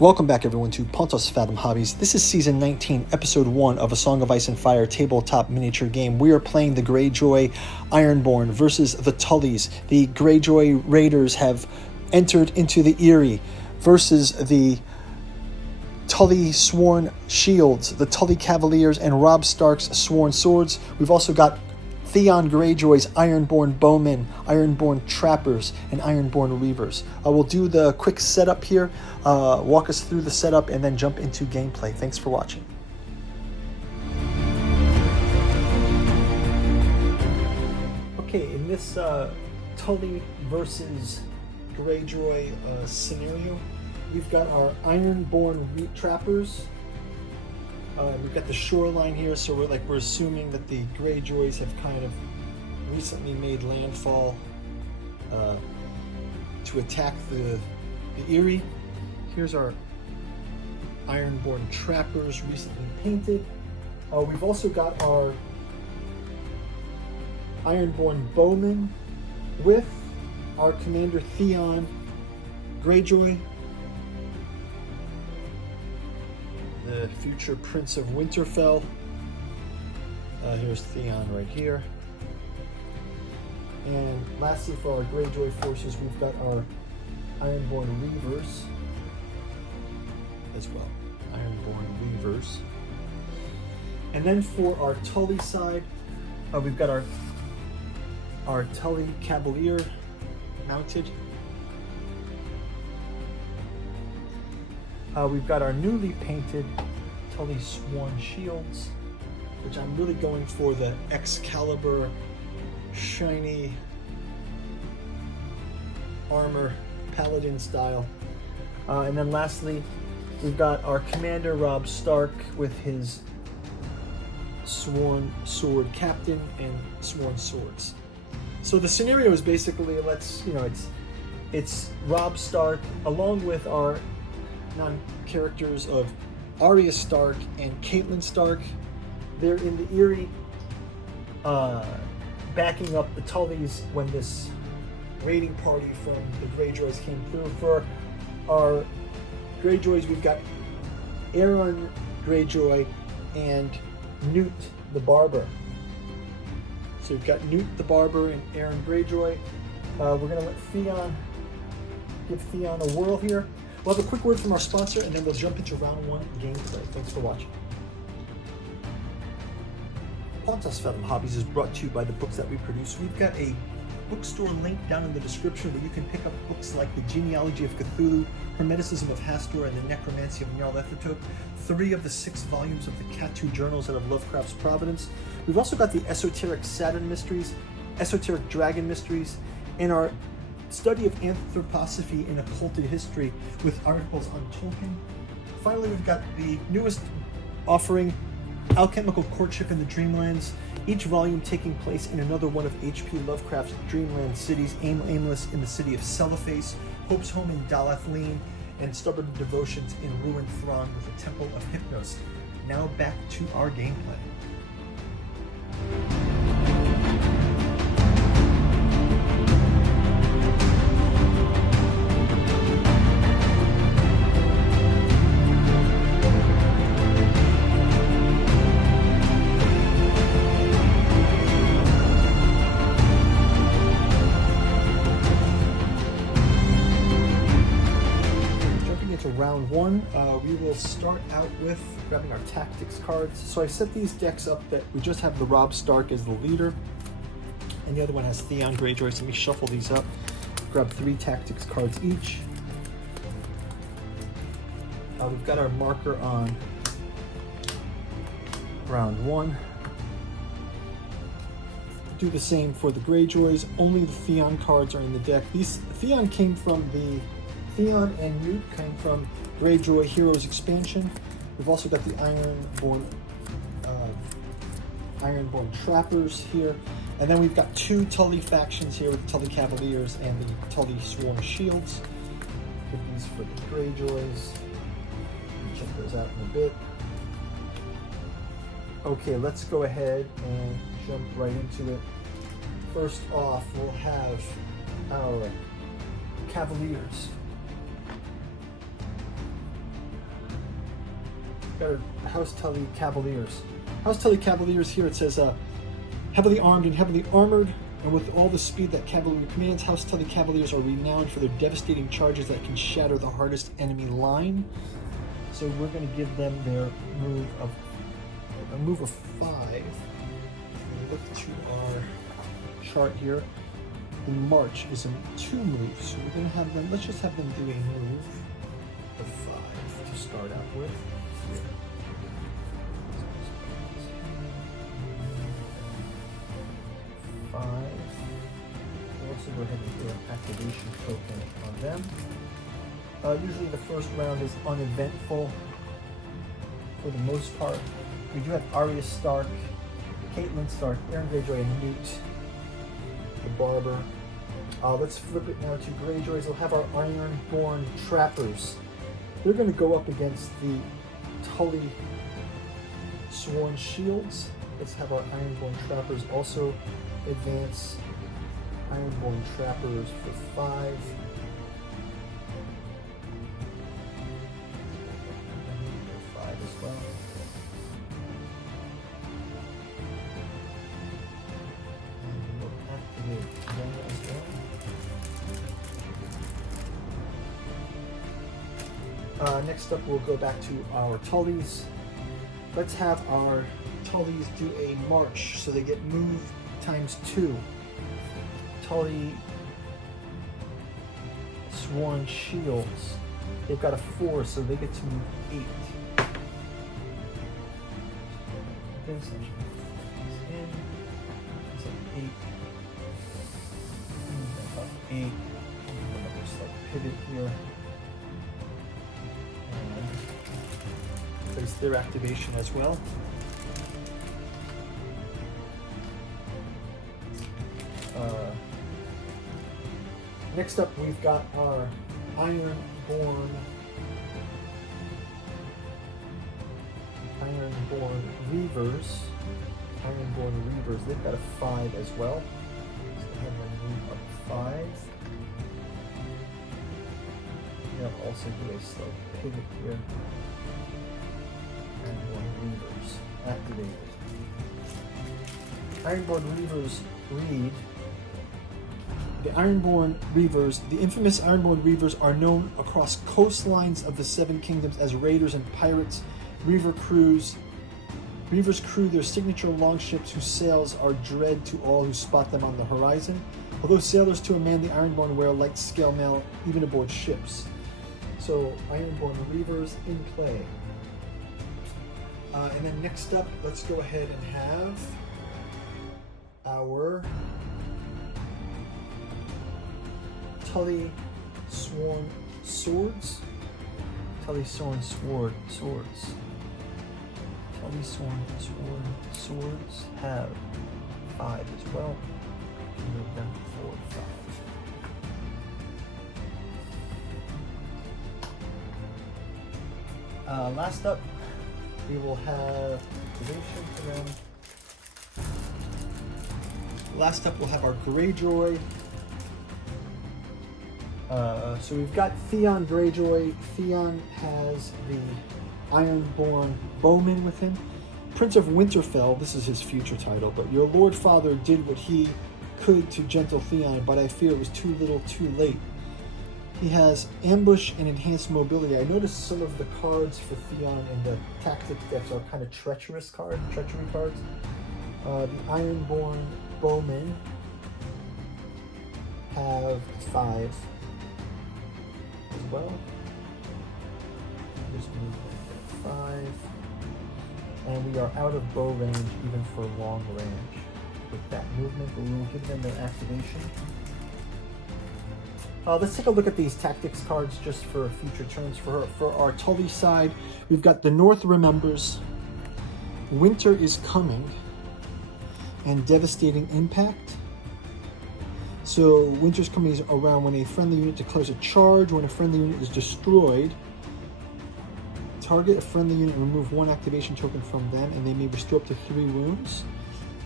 Welcome back everyone to Pontos Fathom Hobbies. This is Season 19, Episode 1 of A Song of Ice and Fire tabletop miniature game. We are playing the Greyjoy Ironborn versus the Tullys. The Greyjoy Raiders have entered into the Eyrie versus the Tully Sworn Shields, the Tully Cavaliers, and Robb Stark's Sworn Swords. We've also got Theon Greyjoy's Ironborn Bowmen, Ironborn Trappers, and Ironborn Reavers. We'll do the quick setup here, walk us through the setup, and then jump into gameplay. Thanks for watching. Okay, in this Tully versus Greyjoy scenario, we've got our Ironborn Trappers. We've got the shoreline here, so we're assuming that the Greyjoys have kind of recently made landfall to attack the Eyrie. Here's our Ironborn Trappers, recently painted. We've also got our Ironborn Bowmen with our Commander Theon Greyjoy, the future Prince of Winterfell. Here's Theon right here. And lastly, for our Greyjoy forces, we've got our Ironborn Reavers as well. Ironborn Reavers. And then for our Tully side, we've got our Tully Cavalier mounted. We've got our newly painted Tully Sworn Shields, which I'm really going for the Excalibur shiny armor paladin style. And then lastly, we've got our Commander Robb Stark with his Sworn Sword Captain and Sworn Swords. So the scenario is basically, it's Robb Stark along with our non-characters of Arya Stark and Catelyn Stark. They're in the Eyrie, backing up the Tullys when this raiding party from the Greyjoys came through. For our Greyjoys, we've got Aeron Greyjoy and Newt the Barber. So we've got Newt the Barber and Aeron Greyjoy. We're going to let give Theon a whirl here. We'll have a quick word from our sponsor, and then we'll jump into round one gameplay. Thanks for watching. Pontos Fathom Hobbies is brought to you by the books that we produce. We've got a bookstore link down in the description where you can pick up books like The Genealogy of Cthulhu, Hermeticism of Hastur, and The Necromancy of Nyarlathotep, 3 of the 6 volumes of the Catu Journals out of Lovecraft's Providence. We've also got the Esoteric Saturn Mysteries, Esoteric Dragon Mysteries, and our Study of Anthroposophy in Occulted History with articles on Tolkien. Finally, we've got the newest offering, Alchemical Courtship in the Dreamlands, each volume taking place in another one of H.P. Lovecraft's dreamland cities, Aimless in the city of Cellophase, Hope's Home in Dalathleen, and Stubborn Devotions in Ruined Thrawn with the Temple of Hypnos. Now back to our gameplay. Round one, we will start out with grabbing our tactics cards. So I set these decks up that we just have the Robb Stark as the leader, and the other one has Theon Greyjoy. So let me shuffle these up, grab 3 tactics cards each. We've got our marker on round one. Do the same for the Greyjoys. Only the Theon cards are in the deck. Theon and Newt came from Greyjoy Heroes expansion. We've also got the Ironborn Trappers here. And then we've got 2 Tully factions here with the Tully Cavaliers and the Tully Sworn Shields. Put these for the Greyjoys. Check those out in a bit. Okay, let's go ahead and jump right into it. First off, we'll have our Cavaliers. Got our House Tully Cavaliers. House Tully Cavaliers here, it says heavily armed and heavily armored, and with all the speed that cavalry commands, House Tully Cavaliers are renowned for their devastating charges that can shatter the hardest enemy line. So we're going to give them their move of 5. Look to our chart here. The march is in 2 moves, so we're going to have them. Let's just have them do a move of 5 to start out with. Here. 5. We'll also go ahead and do an activation token on them. Usually the first round is uneventful for the most part. We do have Arya Stark, Catelyn Stark, Aaron Greyjoy, and Newt the Barber. Let's flip it now to Greyjoys. We'll have our Ironborn Trappers. They're going to go up against the Tully Sworn Shields. Let's have our Ironborn Trappers also advance. Ironborn Trappers for 5. As well. And we'll activate them as well. Next up, we'll go back to our Tullys. Let's have our Tullys do a march, so they get move ×2. Tully Sworn Shields. They've got a 4, so they get to move 8. This in. It's an 8. Up 8. Another slight pivot here. And place their activation as well. Next up, we've got our Ironborn Reavers. Ironborn Reavers. They've got a 5 as well. So have them move up 5. They'll also do a slow pivot here. Ironborn Reavers activated. Ironborn Reavers read. The Ironborn Reavers, the infamous Ironborn Reavers, are known across coastlines of the 7 Kingdoms as raiders and pirates. Reavers crew their signature longships whose sails are dread to all who spot them on the horizon. Although sailors to a man, the Ironborn wear light scale mail even aboard ships. So Ironborn Reavers in play. And then next up, let's go ahead and have our Tully Sworn Swords. Tully Sworn Swords. Tully Sworn Swords have 5 as well. Move them 4 5. Last up, we will have activation for them. Last up, we'll have our Greyjoy. So we've got Theon Greyjoy. Theon has the Ironborn Bowman with him. Prince of Winterfell, this is his future title, but your Lord Father did what he could to gentle Theon, but I fear it was too little too late. He has ambush and enhanced mobility. I noticed some of the cards for Theon in the tactic decks are kind of treachery cards. The Ironborn Bowmen have 5 as well. Just move them to 5. And we are out of bow range even for long range with that movement, but we will give them their activation. Let's take a look at these tactics cards just for future turns. For our Tully side, we've got the North Remembers, Winter is Coming, and Devastating Impact. So Winter's Coming is around when a friendly unit declares a charge. When a friendly unit is destroyed, target a friendly unit and remove 1 activation token from them, and they may restore up to 3 wounds.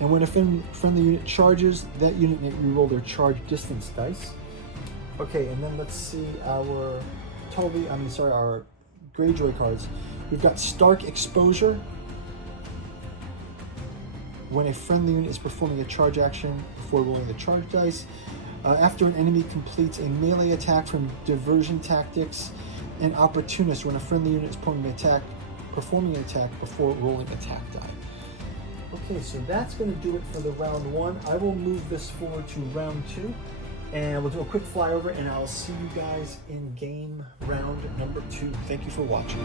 And when a friendly unit charges, that unit may reroll their charge distance dice. Okay, and then let's see our Greyjoy cards. We've got Stark Exposure. When a friendly unit is performing a charge action before rolling the charge dice, after an enemy completes a melee attack from Diversion Tactics, and Opportunist, when a friendly unit is performing an attack before rolling attack die. Okay, so that's going to do it for the round 1. I will move this forward to round 2, and we'll do a quick flyover, and I'll see you guys in game round number 2. Thank you for watching.